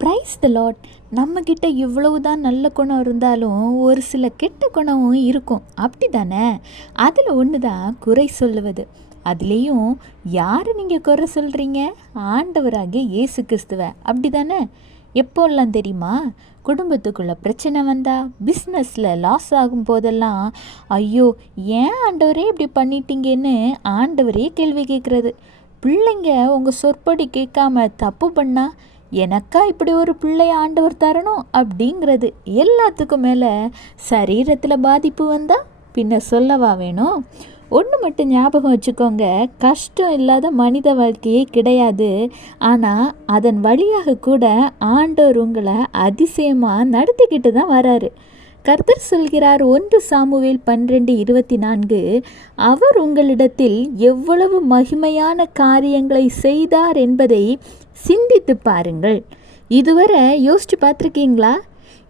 Price த lot. நம்மக்கிட்ட இவ்வளவு தான் நல்ல குணம் இருந்தாலும் ஒரு சில கெட்ட குணமும் இருக்கும், அப்படி தானே? அதில் ஒன்று தான் குறை சொல்லுவது. அதுலேயும் யார் நீங்கள் குறை சொல்கிறீங்க? ஆண்டவராகிய இயேசு கிறிஸ்துவ, அப்படி தானே? எப்போல்லாம் தெரியுமா? குடும்பத்துக்குள்ளே பிரச்சனை வந்தால், பிஸ்னஸில் லாஸ் ஆகும் போதெல்லாம், ஐயோ ஏன் ஆண்டவரே இப்படி பண்ணிட்டீங்கன்னு ஆண்டவரே கேள்வி கேட்குறது. பிள்ளைங்க உங்கள் சொற்படி கேட்காம தப்பு பண்ணால், எனக்கா இப்படி ஒரு பிள்ளை ஆண்டவர் தரணும் அப்படிங்கிறது. எல்லாத்துக்கும் மேலே சரீரத்தில் பாதிப்பு வந்தால் பின்ன சொல்லவா வேணும்? ஒன்று மட்டும் ஞாபகம் வச்சுக்கோங்க, கஷ்டம் இல்லாத மனித வாழ்க்கையே கிடையாது. ஆனால் அதன் வழியாக கூட ஆண்டவர் உங்களை அதிசயமாக நடத்திக்கிட்டு தான் வராரு. கர்த்தர் சொல்கிறார், 1 சாமுவேல் 12:24, அவர் உங்களிடத்தில் எவ்வளவு மகிமையான காரியங்களை செய்தார் என்பதை சிந்தித்து பாருங்கள். இதுவரை யோசிச்சு பார்த்துருக்கீங்களா?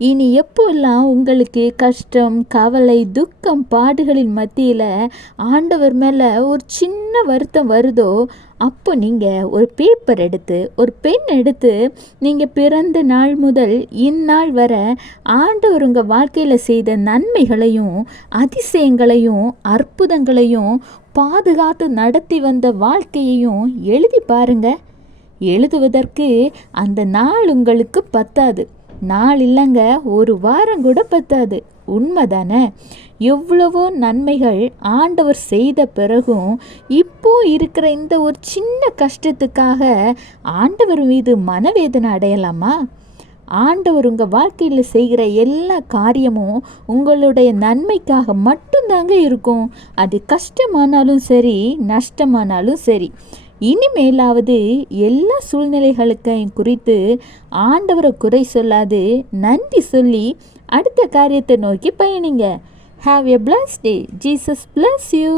இனி எப்போல்லாம் உங்களுக்கு கஷ்டம், கவலை, துக்கம், பாடுகளின் மத்தியில் ஆண்டவர் மேலே ஒரு சின்ன வருத்தம் வருதோ, அப்போ நீங்கள் ஒரு பேப்பர் எடுத்து, ஒரு பென் எடுத்து, நீங்கள் பிறந்த நாள் முதல் இந்நாள் வர ஆண்டவர் உங்கள் வாழ்க்கையில் செய்த நன்மைகளையும் அதிசயங்களையும் அற்புதங்களையும் பாதுகாத்து நடத்தி வந்த வாழ்க்கையையும் எழுதி பாருங்க. எழுதுவதற்கு அந்த நாள் உங்களுக்கு பத்தாது. நாள் இல்லைங்க, ஒரு வாரம் கூட பத்தாது. உண்மைதானே? எவ்வளவோ நன்மைகள் ஆண்டவர் செய்த பிறகும் இப்போ இருக்கிற இந்த ஒரு சின்ன கஷ்டத்துக்காக ஆண்டவர் மீது மனவேதனை அடையலாமா? ஆண்டவர் உங்கள் வாழ்க்கையில் செய்கிற எல்லா காரியமும் உங்களுடைய நன்மைக்காக மட்டும்தாங்க இருக்கும். அது கஷ்டமானாலும் சரி, நஷ்டமானாலும் சரி. இனிமேலாவது எல்லா சூழ்நிலைகளுக்கையும் குறித்து ஆண்டவரை குறை சொல்லாது நன்றி சொல்லி அடுத்த காரியத்தை நோக்கி பயணிங்க. Have a blessed day. Jesus bless you.